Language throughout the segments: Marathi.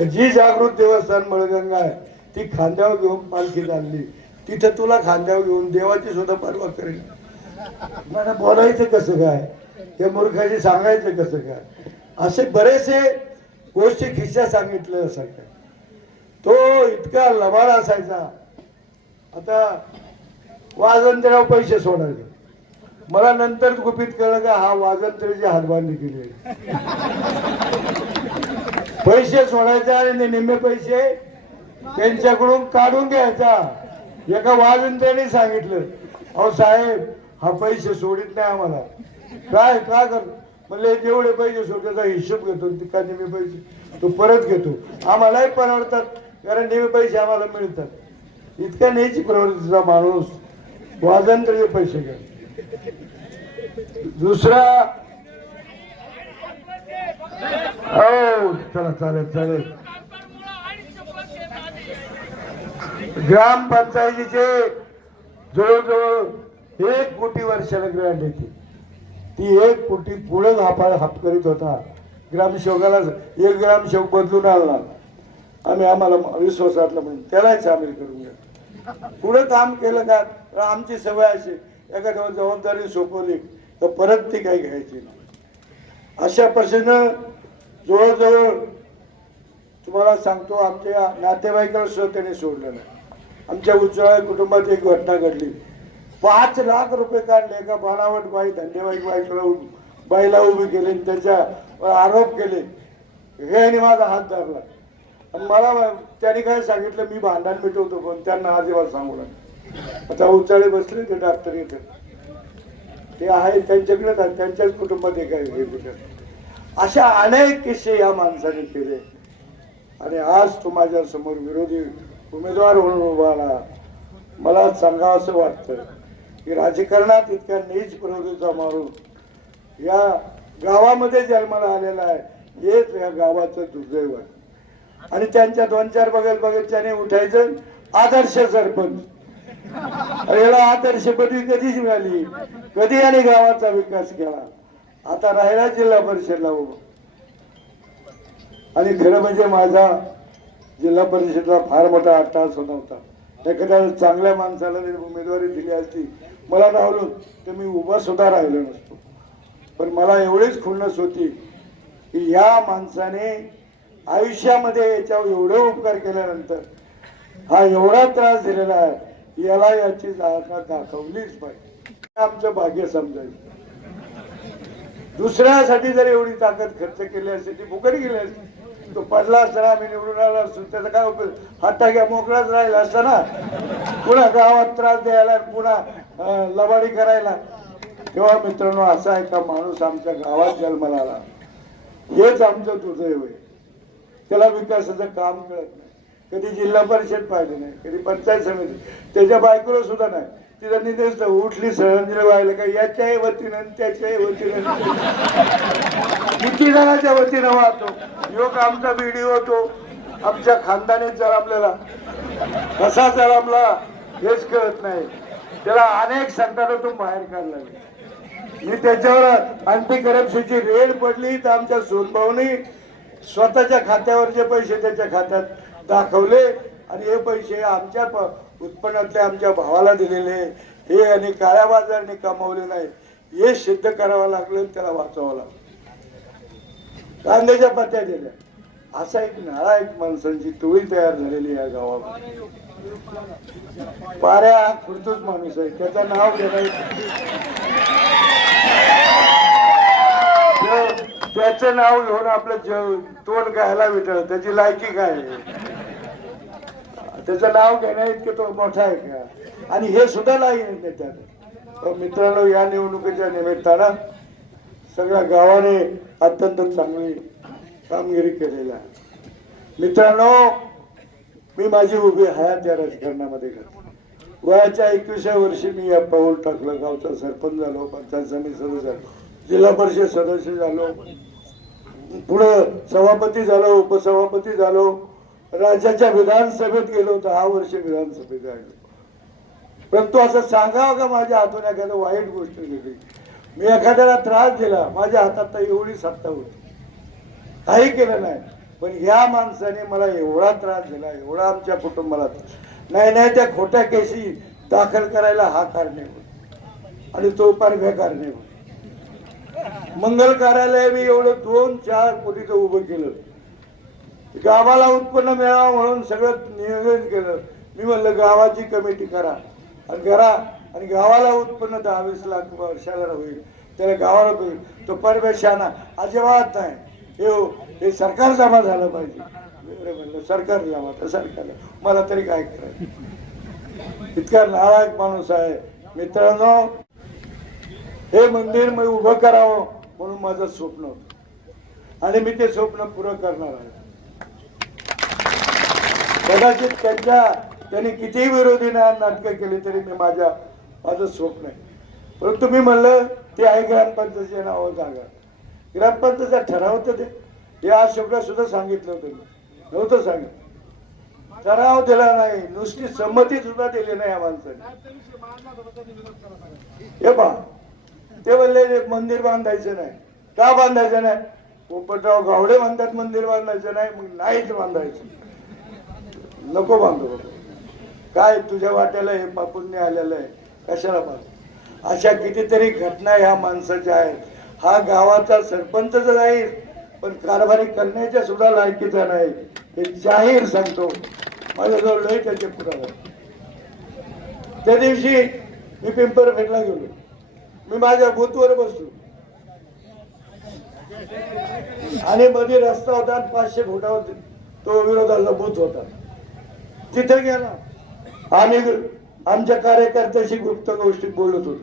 जी जागृत देवस्थान मळगंगा आहे ती खांद्यावर घेऊन पालखीत आणली, तिथं तुला खांद्यावर घेऊन देवाची सुद्धा परवा करेल. मला बोलायचं कसं काय, त्या मूर्खाची सांगायचं कसं काय, असे बरेचसे गोष्टी खिस्सा सांगितलं असायचं. तो इतका लबाड असायचा. आता वाजंत्र्यावर पैसे सोडायचे, मला नंतर गुपित कळलं का हा वाजंत्र्याची हातबांधणी केली. पैसे सोडायचे आणि ते निम्मे पैसे त्यांच्याकडून काढून घ्यायचा. एका वाजंत्र्याने सांगितलं, अहो साहेब हा पैसे सोडित नाही आम्हाला. काय का कर म्हणले, जेवढे पैसे सोडत्याचा हिशोब घेतो, का निम्मे पैसे तो परत घेतो, आम्हालाही परवडतात कारण निम्मे पैसे आम्हाला मिळतात. इतक्या न्यायची प्रवृत्तीचा माणूस वाजंत्र्याचे पैसे घ्या. दुसरा हो चला चालेल चालेल. ग्रामपंचायतीचे जवळजवळ 1 कोटी वर्षाला ग्रँट येते. ती 1 कोटी पुढे हाप करीत होता. ग्रामसेवकाला 1 ग्रामसेवक बदलून आणला. आम्हाला विश्वासातला म्हणून त्यालाही सामील करून घ्या. पुढे काम केलं का आमची सवय अशी, एखाद्या जबाबदारी सोपवली तर परत ती काही घ्यायची नाही. अशा पद्धतीनं जवळजवळ तुम्हाला सांगतो, आमच्या नातेवाईकाला सुद्धा त्याने सोडलं नाही. आमच्या उज्ज्वला कुटुंबात एक घटना घडली. 5 लाख रुपये काढले एका बनावट बाई, धंदेवाईक बाईला उभी केली, त्याच्या आरोप केले. हे आणि माझा हात धरला. मला त्यांनी काय सांगितलं, मी भांडण मिटवतो पण त्यांना अजिबात सांगू लागले. आता उच्चाळे बसले ते डॉक्टर येते, ते आहे त्यांच्याकडे, त्यांच्याच कुटुंबात एक आहे. अशा अनेक किस्से या माणसाने केले आणि आज तो माझ्या समोर विरोधी उमेदवार म्हणून उभा आला. मला सांगावं असं वाटतं की राजकारणात इतक्या नीच प्रवृत्तीचा माणूस या गावामध्ये जन्माला आलेला आहे, हेच या गावाचं दुर्दैव आहे. आणि त्यांच्या 2-4 बगलच्याने उठायचं आदर्श सरपंच. याला आदर्श पदवी कधीच मिळाली, कधी आणि गावाचा विकास केला. आता राहिला जिल्हा परिषदला उभा. आणि खरं म्हणजे माझा जिल्हा परिषदला फार मोठा अट्टास नव्हता. एखाद्या चांगल्या माणसाला जर उमेदवारी दिली असती मला राहून तर मी उभा सुद्धा राहिलो नसतो. पण मला एवढीच खुन्नस होती की या माणसाने आयुष्यामध्ये याच्यावर एवढे उपकार केल्यानंतर हा एवढा त्रास दिलेला आहे, याला याची जागा दाखवलीच पाहिजे. आमचं भाग्य समजायचं. दुसऱ्यासाठी जर एवढी ताकद खर्च केली असते ती फुकट गेली असती. तो पडला असताना आम्ही निवडून आला असतो, त्याचा काय उपयोग, हाता घ्या मोकळाच राहिला असता ना. पुन्हा गावात त्रास द्यायला, पुन्हा लबाडी करायला. तेव्हा मित्रांनो असा आहे का माणूस आमच्या गावात जन्माला आला, हेच आमचं दुर्दैव आहे. त्याला विकासाचं काम कळत नाही. कधी जिल्हा परिषद पाहिजे नाही, कधी पंचायत समिती, त्याच्या बायकोला सुद्धा नाही. तिचा निदेश उठली सरंजीला व्हायला का याच्याही वतीनं त्याच्याही वतीनं, किती जणांच्या वतीनं वाहतो. योग आमचा व्हिडिओ होतो, आमच्या खानदानी आपल्याला कसा आपला हेच कळत नाही. त्याला अनेक संकटातून बाहेर काढला. मी त्याच्यावर अँटी करप्शनची रेड पडली तर आमच्या सोनभाऊनी स्वतःच्या खात्यावर जे पैसे त्याच्या खात्यात दाखवले आणि हे पैसे आमच्या उत्पन्नातले आमच्या भावाला दिलेले, हे आणि काळ्या बाजाराने कमावले नाही, हे सिद्ध करावं लागलं. त्याला वाचवावं लागलं. कांद्याच्या पत्त्या दिल्या. असा एक नालायक माणसांची टोळी तयार झालेली या गावामध्ये. पाऱ्या हा खुर्तूच माणूस आहे, त्याचं नाव घेणार, त्याचं नाव घेऊन आपलं तोंड गायला विटळ, त्याची लायकी काय आहे, त्याचं नाव घेण्या इतके तो मोठा आहे का. आणि हे सुद्धा नाही त्यात. मित्रांनो, या निवडणुकीच्या निमित्तानं सगळ्या गावाने अत्यंत चांगली कामगिरी केलेली आहे. मित्रांनो, मी माझी उभी हयात या राजकारणामध्ये करतो. वयाच्या 21व्या वर्षी मी या पाऊल टाकलं. गावचा सरपंच झालो, पंचायत समिती सदस्य झालो, जिल्हा परिषद सदस्य झालो, पुढे सभापती झालो, उपसभापती झालो, राज्याच्या विधानसभेत गेलो, 10 वर्ष विधानसभेत राहिलो. परंतु असं सांगावं का माझ्या हातून एखादं वाईट गोष्ट घडली, मी एखाद्याला त्रास दिला, माझ्या हातात तर एवढी सत्ता होती, काही केलं नाही. पण ह्या माणसाने मला एवढा त्रास दिला, एवढा आमच्या कुटुंबाला, नाही त्या खोट्या केसी दाखल करायला हा कारणीभूत आणि तो पारव्या कारणीभूत. मंगल कार्यालय मी एवढं 2-4 कोटीचं उभं केलं, गावाला उत्पन्न मिळावं म्हणून सगळं नियोजन केलं. मी म्हणलं गावाची कमिटी करा आणि गावाला उत्पन्न 10-20 लाख वर्षाला होईल, त्याला गावाला होईल. तो परमेशाना अजिबात नाही, हे सरकार जमा झालं पाहिजे. म्हणलं सरकार जमा, तर सरकारला मला तरी काय करायचं. इतका नालायक माणूस आहे. मित्रांनो, हे मंदिर मी उभं करावं म्हणून माझं स्वप्न होतं आणि मी ते स्वप्न पुरं करणार आहे. कदाचित त्यांनी कितीही विरोधी नाटकं केली तरी मी माझं स्वप्न आहे. परंतु मी म्हणलं ते आहे ग्रामपंचायतीचे नाव जागा, ग्रामपंचायतीचा ठराव तर ते या शब्दात सुद्धा सांगितलं होतं, नव्हतं सांगितलं. ठराव दिला नाही, नुसती संमती सुद्धा दिली नाही या माणसाने. हे पहा, ते म्हणले मंदिर बांधायचं नाही. का बांधायचं नाही? पोपटराव गावडे म्हणतात मंदिर बांधायचं नाही, मग नाहीच बांधायचं, नको बांधू. काय तुझ्या वाट्याला हे पुण्य आलेलं आहे, कशाला बांध. अशा कितीतरी घटना ह्या माणसाच्या आहेत. हा गावाचा सरपंचच नाही, पण कारभारी करण्याच्या सुद्धा लायकीचा नाही, हे जाहीर सांगतो. माझ्याजवळ लय त्याचे पुरावे. त्या दिवशी मी पिंपरखेडला गेलो, मी माझ्या बूथवर बसलो आणि मध्ये रस्ता होता, 500 फुटावर तो विरोधाचा बूथ होता. तिथे गेला, आम्ही आमच्या कार्यकर्त्याशी गुप्त गोष्टी बोलत होतो.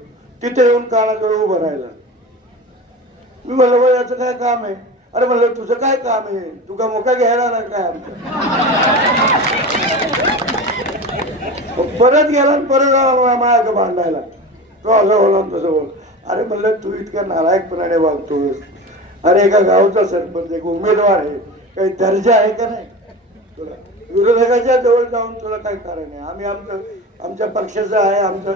तिथे येऊन कानाजवळ उभं राहिला. मी म्हणलं याचं काय काम आहे? अरे म्हणलं तुझं काय काम आहे, तुका मोका घ्यायला ना काय आमचं. परत गेला, परत माझ्या भांडायला. तो असं बोला तसं बोल. अरे म्हणलं तू इतक्या नालायकपणाने वागतोस. अरे एका गावचा सरपंच, एक उमेदवार आहे, काही दर्जा आहे का नाही तुला? विरोधकाच्या जवळ जाऊन तुला काय कारण आहे? आम्ही आमच्या पक्षाचं आहे, आमचं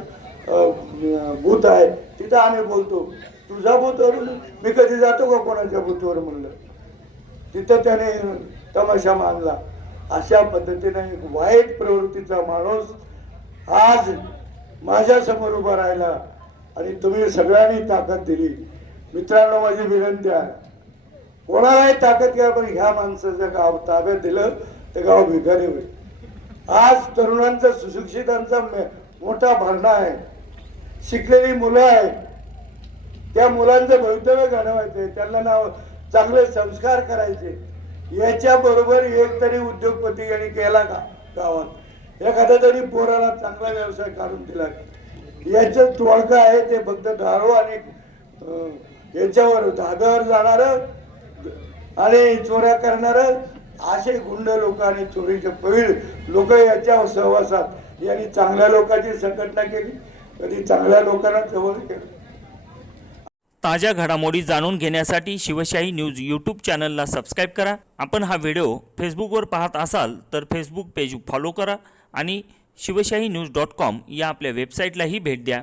बूथ आहे, तिथं आम्ही बोलतो. तुझा बूथवरून मी कधी जातो का कोणाच्या बूथवर? म्हणलं तिथं त्याने तमाशा मानला. अशा पद्धतीने एक वाईट प्रवृत्तीचा माणूस आज माझ्या समोर उभा राहिला आणि तुम्ही सगळ्यांनी ताकद दिली. मित्रांनो, माझी विनंती आहे, कोणालाही ताकद घ्या, पण ह्या माणसाचं गाव ताब्यात दिलं तर गाव भिकारी होईल. आज तरुणांचा, सुशिक्षितांचा मोठा भरणा आहे, शिकलेली मुलं आहेत. त्या मुलांचं भवितव्य घडवायचंय, त्यांना नाव चांगले संस्कार करायचे. याच्या बरोबर एक तरी उद्योगपती यांनी केला का गावात? एखाद्या तरी पोराला चांगला व्यवसाय काढून दिला? याचं तोडगा आहे ते फक्त दारू आणि याच्यावर धाब्यावर जाणार आणि चोऱ्या करणार असे गुंड लोक आणि चोरीचे पवीर लोक याच्या सहवासात यांनी चांगल्या लोकांची संघटना केली, कधी चांगल्या लोकांना जवळ केलं. ताज्या घडामोडी जाणून घेण्यासाठी शिवशाही न्यूज यूट्यूब चॅनलला सबस्क्राईब करा. आपण हा व्हिडिओ फेसबुकवर पाहत असाल तर फेसबुक पेज फॉलो करा आणि शिवशाही न्यूज.com या आपल्या वेबसाईटलाही भेट द्या.